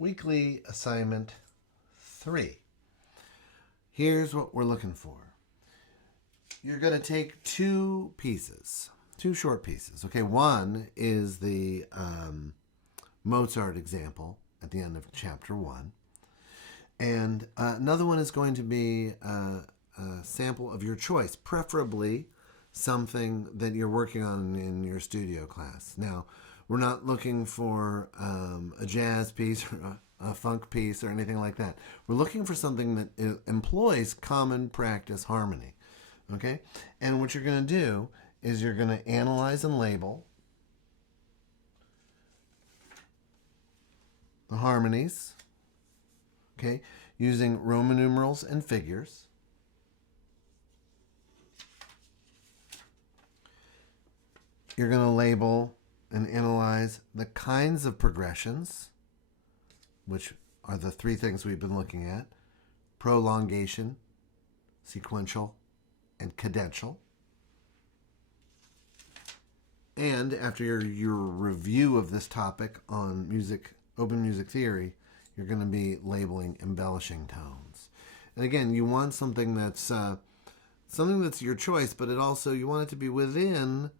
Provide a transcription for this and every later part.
Weekly assignment 3. Here's what we're looking for. You're going to take two short pieces. Okay, one is the Mozart example at the end of chapter 1. And another one is going to be a sample of your choice, preferably something that you're working on in your studio class. Now, we're not looking for a jazz piece or a funk piece or anything like that. We're looking for something that employs common practice harmony. Okay? And what you're going to do is you're going to analyze and label the harmonies, okay, using Roman numerals and figures. You're going to label and analyze the kinds of progressions, which are the three things we've been looking at: prolongation, sequential, and cadential. And after your review of this topic on open music theory, you're going to be labeling embellishing tones. And again, you want something that's your choice, but you want it to be within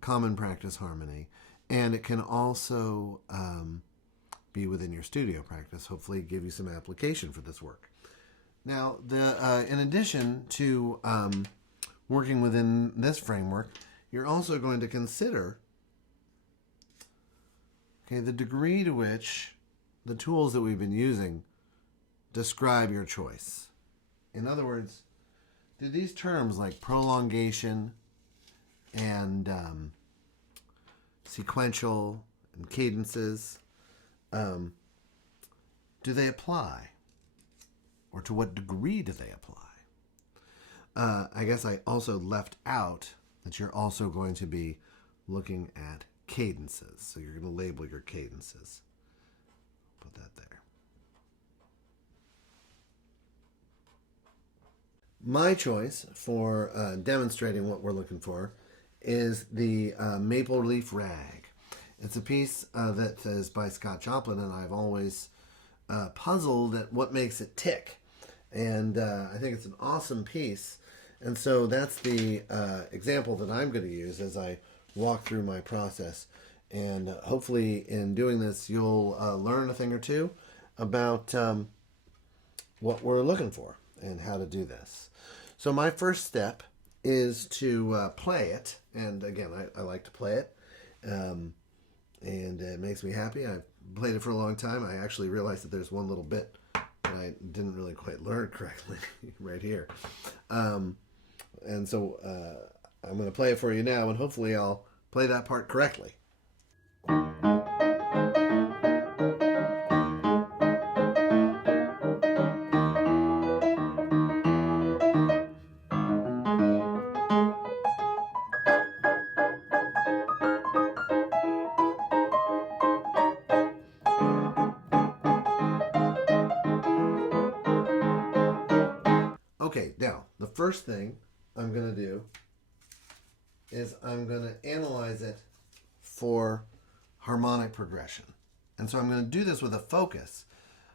common practice harmony, and it can also be within your studio practice. Hopefully, give you some application for this work. Now, in addition to working within this framework, you're also going to consider the degree to which the tools that we've been using describe your choice. In other words, do these terms like prolongation and sequential and cadences, do they apply? Or to what degree do they apply? I guess I also left out that you're also going to be looking at cadences. So you're going to label your cadences. Put that there. My choice for demonstrating what we're looking for is the Maple Leaf Rag. It's a piece that is by Scott Joplin, and I've always puzzled at what makes it tick. And I think it's an awesome piece. And so that's the example that I'm going to use as I walk through my process. And hopefully in doing this, you'll learn a thing or two about what we're looking for and how to do this. So my first step is to play it. And again, I like to play it. And it makes me happy. I've played it for a long time. I actually realized that there's one little bit that I didn't really quite learn correctly right here. And so I'm going to play it for you now, and hopefully I'll play that part correctly. Okay, now, the first thing I'm going to do is I'm going to analyze it for harmonic progression. And so I'm going to do this with a focus.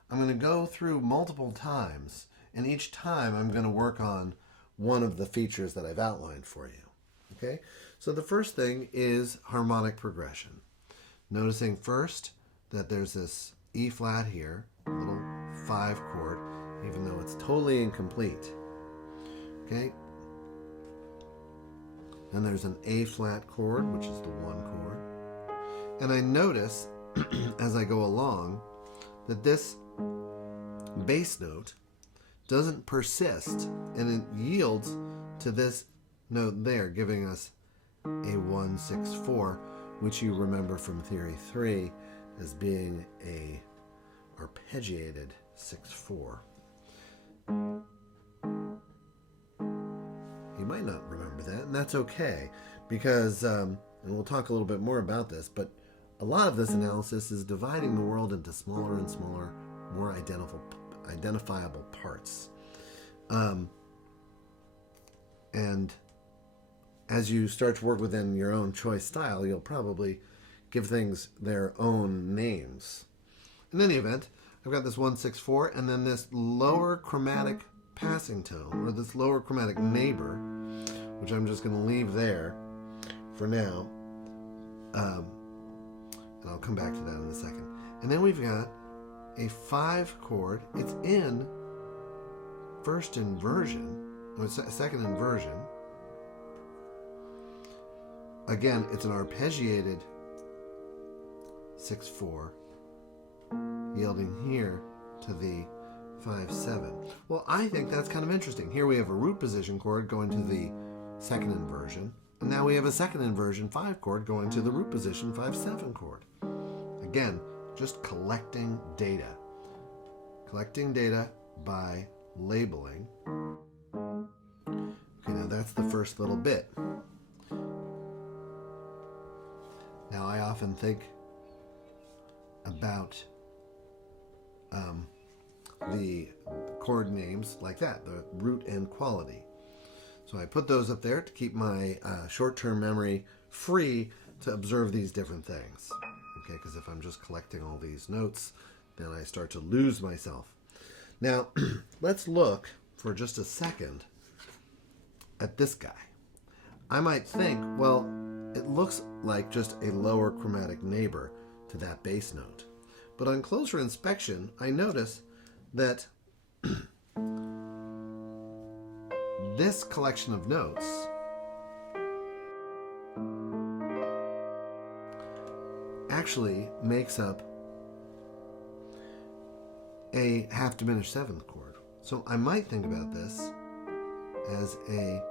I'm going to go through multiple times, and each time I'm going to work on one of the features that I've outlined for you. Okay? So the first thing is harmonic progression. Noticing first that there's this E flat here, a little 5 chord, even though it's totally incomplete. Okay? And there's an A flat chord, which is the 1 chord. And I notice as I go along that this bass note doesn't persist, and it yields to this note there, giving us a 1-6-4, which you remember from Theory 3 as being a arpeggiated 6-4. You might not remember that, and that's okay, because, and we'll talk a little bit more about this, but a lot of this analysis is dividing the world into smaller and smaller, more identifiable parts. And as you start to work within your own choice style, you'll probably give things their own names. In any event, I've got this 164 and then this lower chromatic passing tone, or this lower chromatic neighbor, which I'm just going to leave there for now. And I'll come back to that in a second. And then we've got a 5 chord. It's in first inversion, or second inversion. Again, it's an arpeggiated 6/4, yielding here to the 5/7. Well, I think that's kind of interesting. Here we have a root position chord going to the second inversion, and now we have a second inversion 5 chord going to the root position 5/7 chord. Again, just collecting data. Collecting data by labeling. Okay, now that's the first little bit. Now I often think about the chord names like that, the root and quality. So I put those up there to keep my short-term memory free to observe these different things. Okay, because if I'm just collecting all these notes, then I start to lose myself. Now, let's look for just a second at this guy. I might think, well, it looks like just a lower chromatic neighbor to that bass note. But on closer inspection, I notice that this collection of notes actually makes up a half diminished 7th chord. So I might think about this as a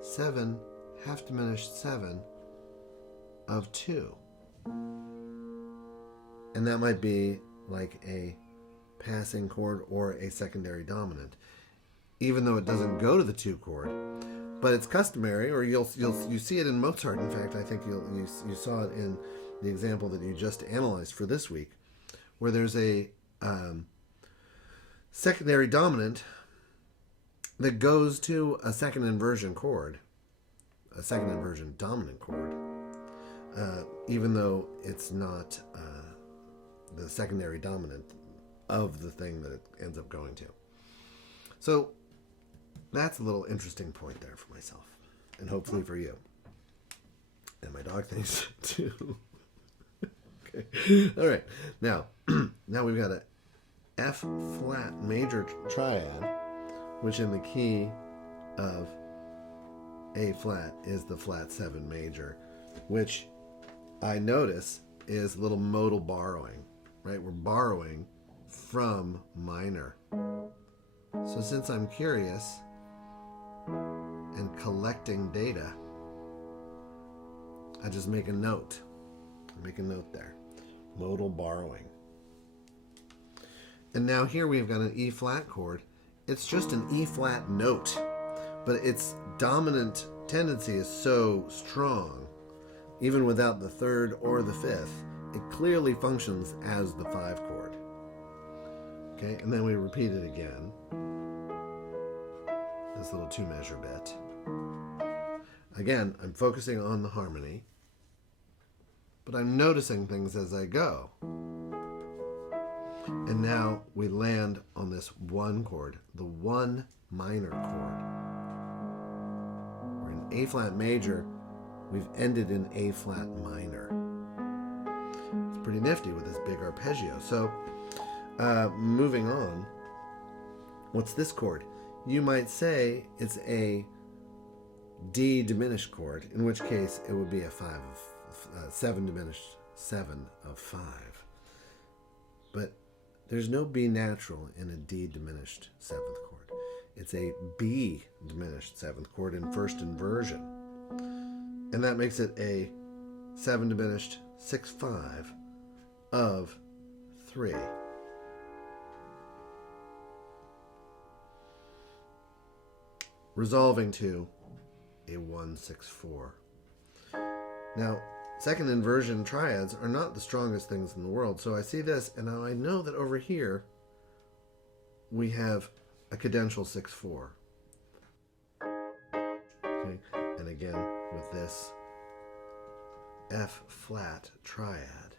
7 half diminished 7 of 2. And that might be like a passing chord or a secondary dominant, even though it doesn't go to the 2 chord. But it's customary, or you see it in Mozart. In fact, I think you saw it in the example that you just analyzed for this week, where there's a secondary dominant that goes to a second inversion chord, a second inversion dominant chord, even though it's not the secondary dominant of the thing that it ends up going to. So that's a little interesting point there for myself, and hopefully for you. And my dog thinks too. Okay. All right. Now we've got a F flat major triad, which in the key of A flat is the flat 7 major, which I notice is a little modal borrowing, right? We're borrowing from minor. So since I'm curious and collecting data, I just make a note. Make a note there. Modal borrowing. And now here we've got an E flat chord. It's just an E flat note, but its dominant tendency is so strong, even without the 3rd or the 5th, it clearly functions as the 5 chord. Okay, and then we repeat it again. This little 2 measure bit. Again, I'm focusing on the harmony, but I'm noticing things as I go. And now we land on this 1 chord, the 1 minor chord. We're in A flat major, we've ended in A flat minor. It's pretty nifty with this big arpeggio. So, moving on, what's this chord? You might say it's a D diminished chord, in which case it would be a 7 diminished 7 of 5. But there's no B natural in a D diminished 7th chord. It's a B diminished 7th chord in first inversion. And that makes it a 7 diminished 6/5 of 3. Resolving to a 1/6/4. Now, second inversion triads are not the strongest things in the world. So I see this, and now I know that over here we have a cadential 6/4. Okay, and again with this F flat triad.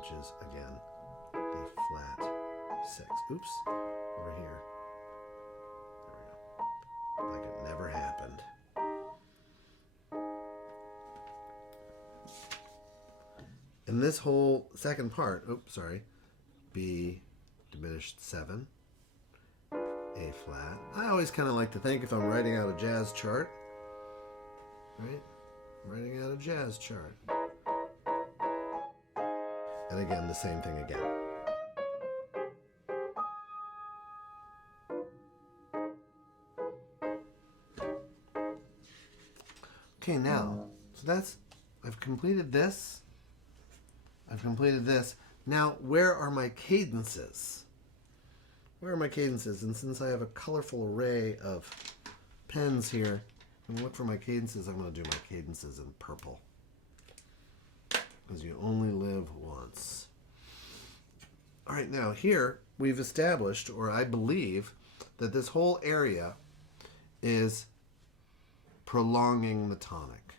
which is again the flat 6. Oops, over here. There we go. Like it never happened. And this whole second part, oops, sorry, B diminished 7, A flat. I always kind of like to think if I'm writing out a jazz chart, right? I'm writing out a jazz chart. And again, the same thing again. Okay, now, so that's, I've completed this. I've completed this. Now, where are my cadences? Where are my cadences? And since I have a colorful array of pens here, I'm going to look for my cadences. I'm going to do my cadences in purple. Because you only live once. All right, now here we've established, or I believe, that this whole area is prolonging the tonic.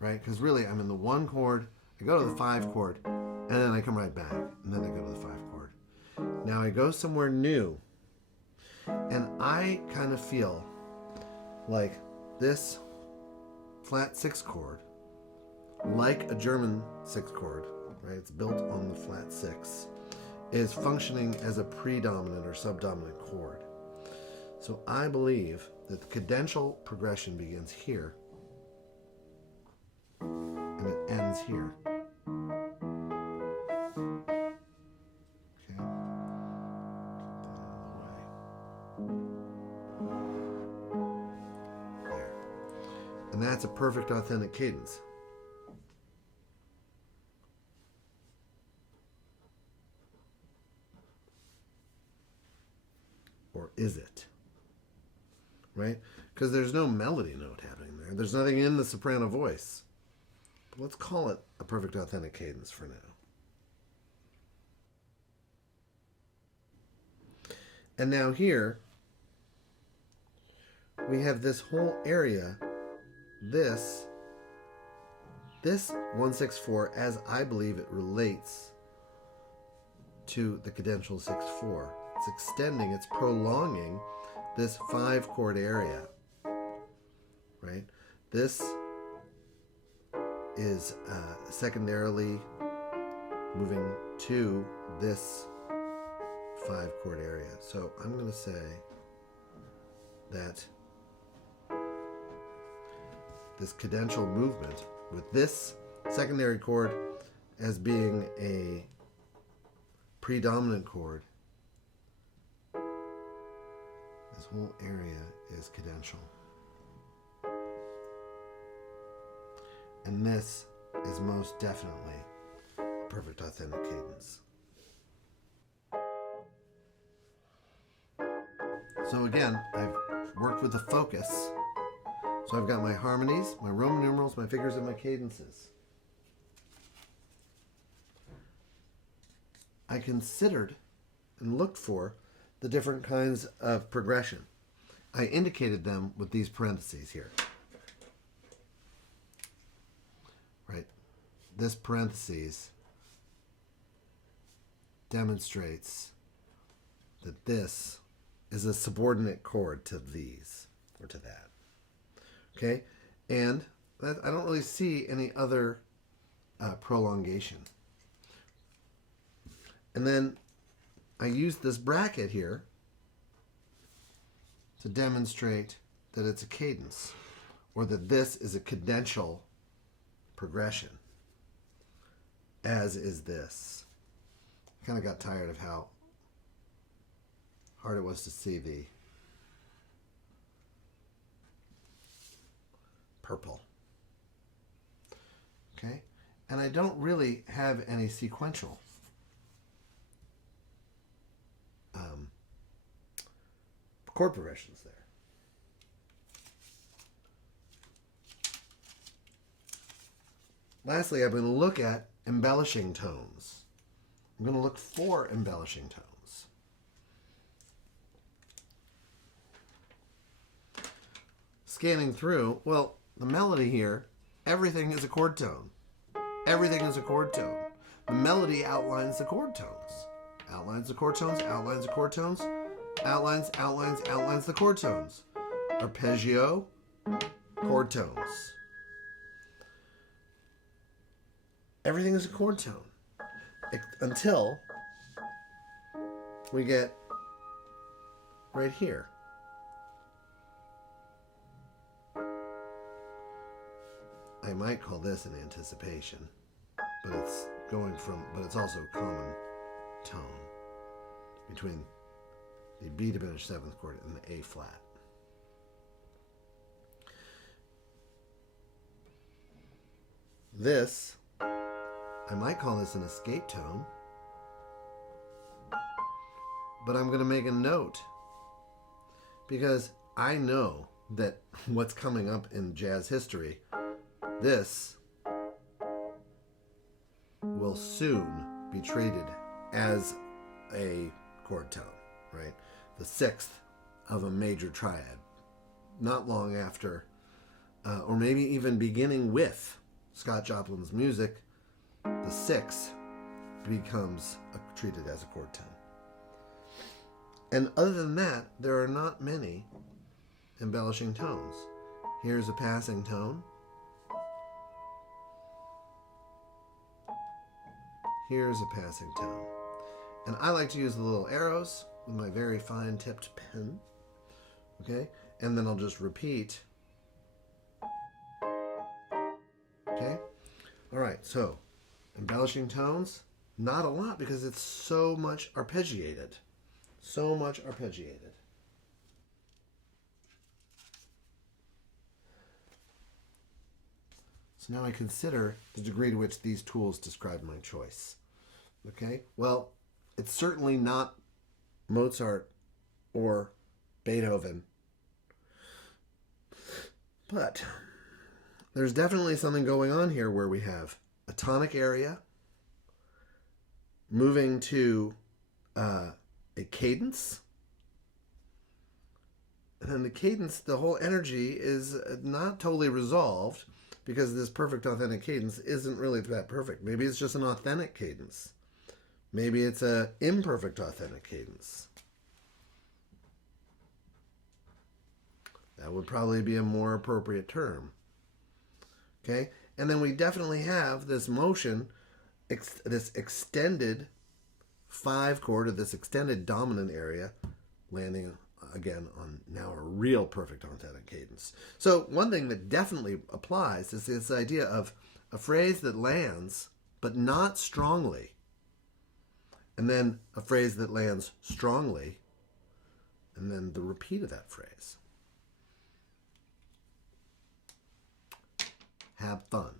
Right? Because really, I'm in the 1 chord, I go to the 5 chord, and then I come right back, and then I go to the 5 chord. Now I go somewhere new, and I kind of feel like this flat 6 chord, like a German 6 chord, right? It's built on the flat 6, is functioning as a predominant or subdominant chord. So I believe that the cadential progression begins here and it ends here. Okay. There. And that's a perfect authentic cadence. Or is it? Right? Because there's no melody note happening there. There's nothing in the soprano voice. But let's call it a perfect authentic cadence for now. And now here, we have this whole area, this 164, as I believe it relates to the cadential 6/4. It's extending, it's prolonging this 5 chord area, right? This is secondarily moving to this 5 chord area. So I'm going to say that this cadential movement with this secondary chord as being a predominant chord, this whole area is cadential. And this is most definitely a perfect authentic cadence. So again, I've worked with the focus. So I've got my harmonies, my Roman numerals, my figures, and my cadences. I considered and looked for the different kinds of progression. I indicated them with these parentheses here. Right? This parentheses demonstrates that this is a subordinate chord to these, or to that. Okay? And that, I don't really see any other prolongation. And then I use this bracket here to demonstrate that it's a cadence, or that this is a cadential progression, as is this. I kind of got tired of how hard it was to see the purple. Okay? And I don't really have any sequential chord progressions there. Lastly, I'm going to look at embellishing tones. I'm going to look for embellishing tones. Scanning through, well, the melody here Everything is a chord tone. Everything is a chord tone. The melody outlines the chord tones. Outlines the chord tones, outlines the chord tones, outlines the chord tones. Arpeggio, chord tones. Everything is a chord tone. Until we get right here. I might call this an anticipation, but it's also a common tone between the B diminished seventh chord and the A flat. This, I might call this an escape tone, but I'm going to make a note because I know that what's coming up in jazz history, this will soon be treated as a chord tone, right? The sixth of a major triad. Not long after, or maybe even beginning with Scott Joplin's music, the sixth becomes treated as a chord tone. And other than that, there are not many embellishing tones. Here's a passing tone. Here's a passing tone. And I like to use the little arrows with my very fine tipped pen. Okay? And then I'll just repeat. Okay? All right, so embellishing tones, not a lot because it's so much arpeggiated. So much arpeggiated. So now I consider the degree to which these tools describe my choice. Okay? Well, it's certainly not Mozart or Beethoven. But there's definitely something going on here where we have a tonic area moving to a cadence. And then the cadence, the whole energy is not totally resolved because this perfect authentic cadence isn't really that perfect. Maybe it's just an authentic cadence. Maybe it's an imperfect authentic cadence. That would probably be a more appropriate term. Okay? And then we definitely have this motion, this extended five chord, or this extended dominant area, landing again on now a real perfect authentic cadence. So one thing that definitely applies is this idea of a phrase that lands, but not strongly. And then a phrase that lands strongly, and then the repeat of that phrase. Have fun.